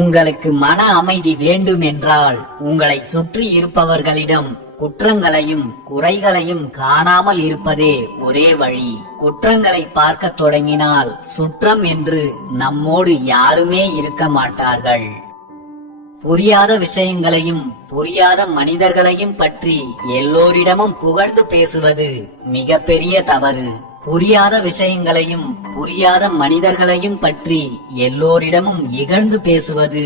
உங்களுக்கு மன அமைதி வேண்டும் என்றால் உங்களை சுற்றி இருப்பவர்களிடம் குற்றங்களையும் குறைகளையும் காணாமல் இருப்பதே ஒரே வழி. குற்றங்களை பார்க்க தொடங்கினால் சுற்றம் என்று நம்மோடு யாருமே இருக்க மாட்டார்கள். புரியாத விஷயங்களையும் புரியாத மனிதர்களையும் பற்றி எல்லோரிடமும் புகழ்ந்து பேசுவது மிகப்பெரிய தவறு. புரியாத விஷயங்களையும் புரியாத மனிதர்களையும் பற்றி எல்லோரிடமும் இகழ்ந்து பேசுவது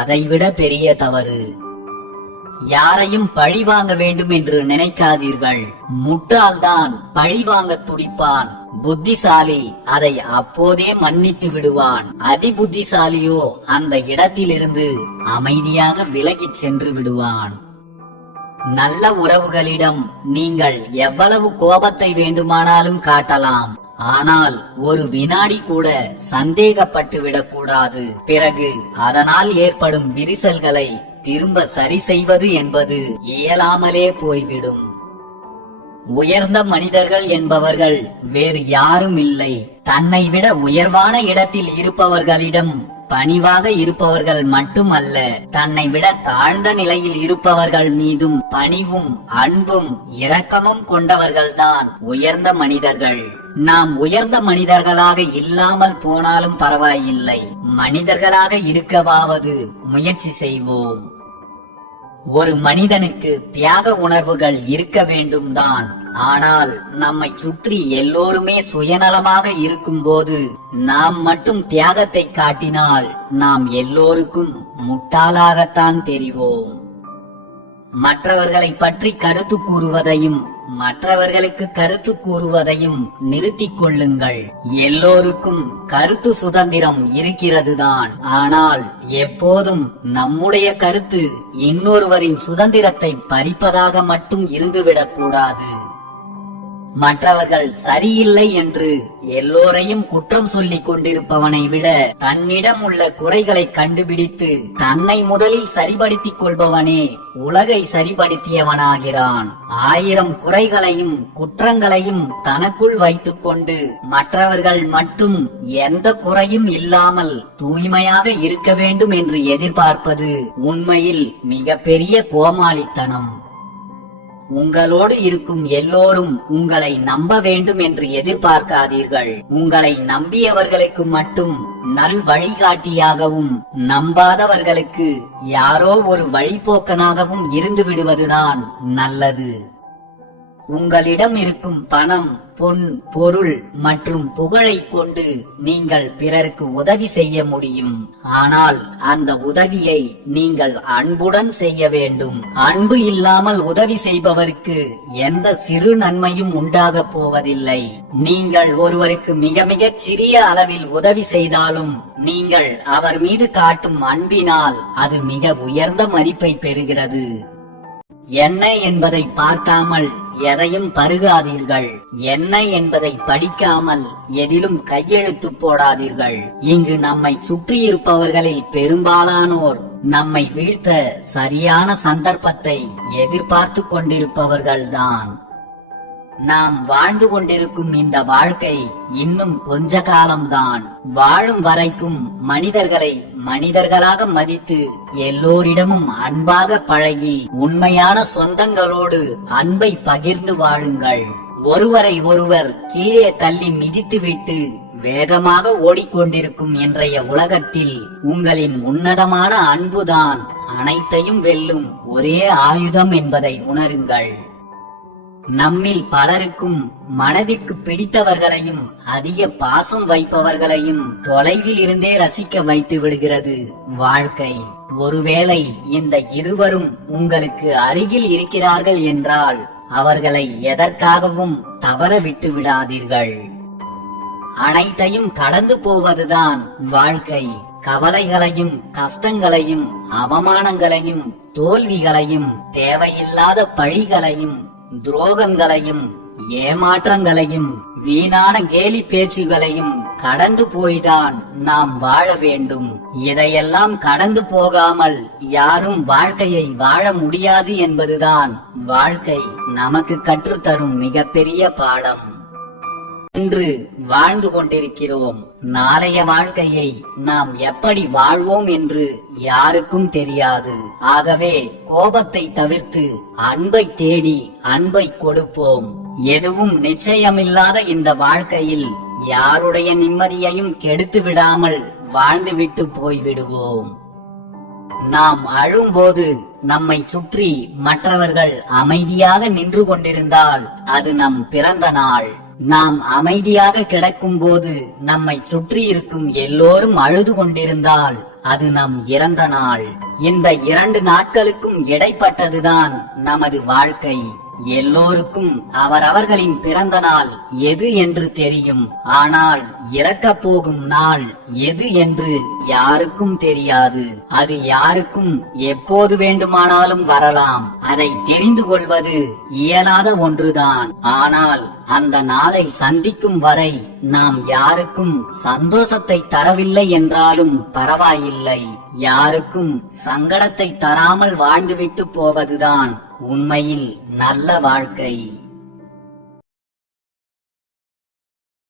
அதைவிட பெரிய தவறு. யாரையும் பழி வாங்க வேண்டும் என்று நினைக்காதீர்கள். முட்டாள்தான் பழி வாங்க துடிப்பான். புத்திசாலி அதை அப்போதே மன்னித்து விடுவான். அதிபுத்திசாலியோ அந்த இடத்திலிருந்து அமைதியாக விலகிச் சென்று விடுவான். நல்ல உறவுகளிடம் நீங்கள் எவ்வளவு கோபத்தை வேண்டுமானாலும் காட்டலாம். ஆனால் ஒரு வினாடி கூட சந்தேகப்பட்டு விடக்கூடாது. பிறகு அதனால் ஏற்படும் விரிசல்களை திரும்ப சரி செய்வது என்பது இயலாமலே போய்விடும். உயர்ந்த மனிதர்கள் என்பவர்கள் வேறு யாரும் இல்லை. தன்னை விட உயர்வான இடத்தில் இருப்பவர்களிடம் பணிவாக இருப்பவர்கள் மட்டுமல்ல, தன்னை விட தாழ்ந்த நிலையில் இருப்பவர்கள் மீதும் பணிவும் அன்பும் இரக்கமும் கொண்டவர்கள்தான் உயர்ந்த மனிதர்கள். நாம் உயர்ந்த மனிதர்களாக இல்லாமல் போனாலும் பரவாயில்லை, மனிதர்களாக இருக்கவாவது முயற்சி செய்வோம். ஒரு மனிதனுக்கு தியாக உணர்வுகள் இருக்க வேண்டும் தான். ஆனால் நம்மை சுற்றி எல்லோருமே சுயநலமாக இருக்கும் போது நாம் மட்டும் தியாகத்தை காட்டினால் நாம் எல்லோருக்கும் முட்டாளாகத்தான் தெரிவோம். மற்றவர்களை பற்றி கருத்து கூறுவதையும் மற்றவர்களுக்கு கருத்து கூறுவதையும் நிறுத்திக் கொள்ளுங்கள். எல்லோருக்கும் கருத்து சுதந்திரம் இருக்கிறதுதான். ஆனால் எப்போதும் நம்முடைய கருத்து இன்னொருவரின் சுதந்திரத்தை பறிப்பதாக மட்டும் இருந்துவிடக் கூடாது. மற்றவர்கள் சரியில்லை என்று எல்லோரையும் குற்றம் சொல்லிக் கொண்டிருப்பவனை விட தன்னிடம் உள்ள குறைகளை கண்டுபிடித்து தன்னை முதலில் சரிபடுத்திக் கொள்பவனே உலகை சரிபடுத்தியவனாகிறான். 1000 குறைகளையும் குற்றங்களையும் தனக்குள் வைத்துக் கொண்டு மற்றவர்கள் மட்டும் எந்த குறையும் இல்லாமல் தூய்மையாக இருக்க வேண்டும் என்று எதிர்பார்ப்பது உண்மையில் மிகப்பெரிய கோமாளித்தனம். உங்களோடு இருக்கும் எல்லோரும் உங்களை நம்ப வேண்டும் என்று எதிர்பார்க்காதீர்கள். உங்களை நம்பியவர்களுக்கு மட்டும் நல் வழிகாட்டியாகவும் நம்பாதவர்களுக்கு யாரோ ஒரு வழிபோக்கனாகவும் இருந்து விடுவதுதான் நல்லது. உங்களிடம் இருக்கும் பணம், பொன், பொருள் மற்றும் புகழை கொண்டு நீங்கள் பிறருக்கு உதவி செய்ய முடியும். ஆனால் அந்த உதவியை நீங்கள் அன்புடன் செய்ய வேண்டும். அன்பு இல்லாமல் உதவி செய்பவருக்கு எந்த சிறு நன்மையும் உண்டாக போவதில்லை. நீங்கள் ஒருவருக்கு மிக மிக சிறிய அளவில் உதவி செய்தாலும் நீங்கள் அவர் மீது காட்டும் அன்பினால் அது மிக உயர்ந்த மதிப்பை பெறுகிறது. என்ன என்பதை பார்க்காமல் எதையும் பருகாதீர்கள். என்ன என்பதை படிக்காமல் எதிலும் கையெழுத்து போடாதீர்கள். இங்கு நம்மை சுற்றி இருப்பவர்களில் பெரும்பாலானோர் நம்மை வீழ்த்த சரியான சந்தர்ப்பத்தை எதிர்பார்த்து கொண்டிருப்பவர்கள்தான். நாம் வாழ்ந்து கொண்டிருக்கும் இந்த வாழ்க்கை இன்னும் கொஞ்ச காலம்தான். வாழும் வரைக்கும் மனிதர்களை மனிதர்களாக மதித்து எல்லோரிடமும் அன்பாக பழகி உண்மையான சொந்தங்களோடு அன்பை பகிர்ந்து வாழுங்கள். ஒருவரை ஒருவர் கீழே தள்ளி மிதித்துவிட்டு வேகமாக ஓடிக்கொண்டிருக்கும் இன்றைய உலகத்தில் உங்களின் உன்னதமான அன்புதான் அனைத்தையும் வெல்லும் ஒரே ஆயுதம் என்பதை உணருங்கள். நம்மில் பலருக்கும் மனதிற்கு பிடித்தவர்களையும் அதிக பாசம் வைப்பவர்களையும் தொலைவில் இருந்தே ரசிக்க வைத்து விடுகிறது வாழ்க்கை. ஒருவேளை இந்த இருவரும் உங்களுக்கு அருகில் இருக்கிறார்கள் என்றால் அவர்களை எதற்காகவும் தவற விட்டு விடாதீர்கள். அனைத்தையும் கடந்து போவதுதான் வாழ்க்கை. கவலைகளையும் கஷ்டங்களையும் அவமானங்களையும் தோல்விகளையும் தேவையில்லாத பழிகளையும் துரோகங்களையும் ஏமாற்றங்களையும் வீணான கேலி பேச்சுகளையும் கடந்து போய்தான் நாம் வாழ வேண்டும். இதையெல்லாம் கடந்து போகாமல் யாரும் வாழ்க்கையை வாழ முடியாது என்பதுதான் வாழ்க்கை நமக்கு கற்றுத்தரும் மிகப்பெரிய பாடம். இன்று வாழ்ந்து கொண்டிருக்கிறோம், நாளைய வாழ்க்கையை நாம் எப்படி வாழ்வோம் என்று யாருக்கும் தெரியாது. ஆகவே கோபத்தை தவிர்த்து அன்பை தேடி அன்பை கொடுப்போம். எதுவும் நிச்சயமில்லாத இந்த வாழ்க்கையில் யாருடைய நிம்மதியையும் கெடுத்து விடாமல் வாழ்ந்துவிட்டு போய்விடுவோம். நாம் அழும்போது நம்மை சுற்றி மற்றவர்கள் அமைதியாக நின்று கொண்டிருந்தால் அது நம் பிறந்த நாள். நாம் அமைதியாக கிடக்கும் போது நம்மை சுற்றி இருக்கும் எல்லோரும் அழுது கொண்டிருந்தால் அது நம் இறந்த நாள். இந்த 2 நாட்களுக்கும் இடைப்பட்டதுதான் நமது வாழ்க்கை. எல்லோருக்கும் அவரவர்களின் பிறந்த நாள் எது என்று தெரியும். ஆனால் இறக்கப் போகும் நாள் எது என்று யாருக்கும் தெரியாது. அது யாருக்கும் எப்போது வேண்டுமானாலும் வரலாம். அதை தெரிந்து கொள்வது இயலாத ஒன்றுதான். ஆனால் அந்த நாளை சந்திக்கும் வரை நாம் யாருக்கும் சந்தோஷத்தை தரவில்லை என்றாலும் பரவாயில்லை. யாருக்கும் சங்கடத்தை தராமல் வாழ்ந்துவிட்டு போவதுதான் உண்மையில் நல்ல வாழ்க்கை.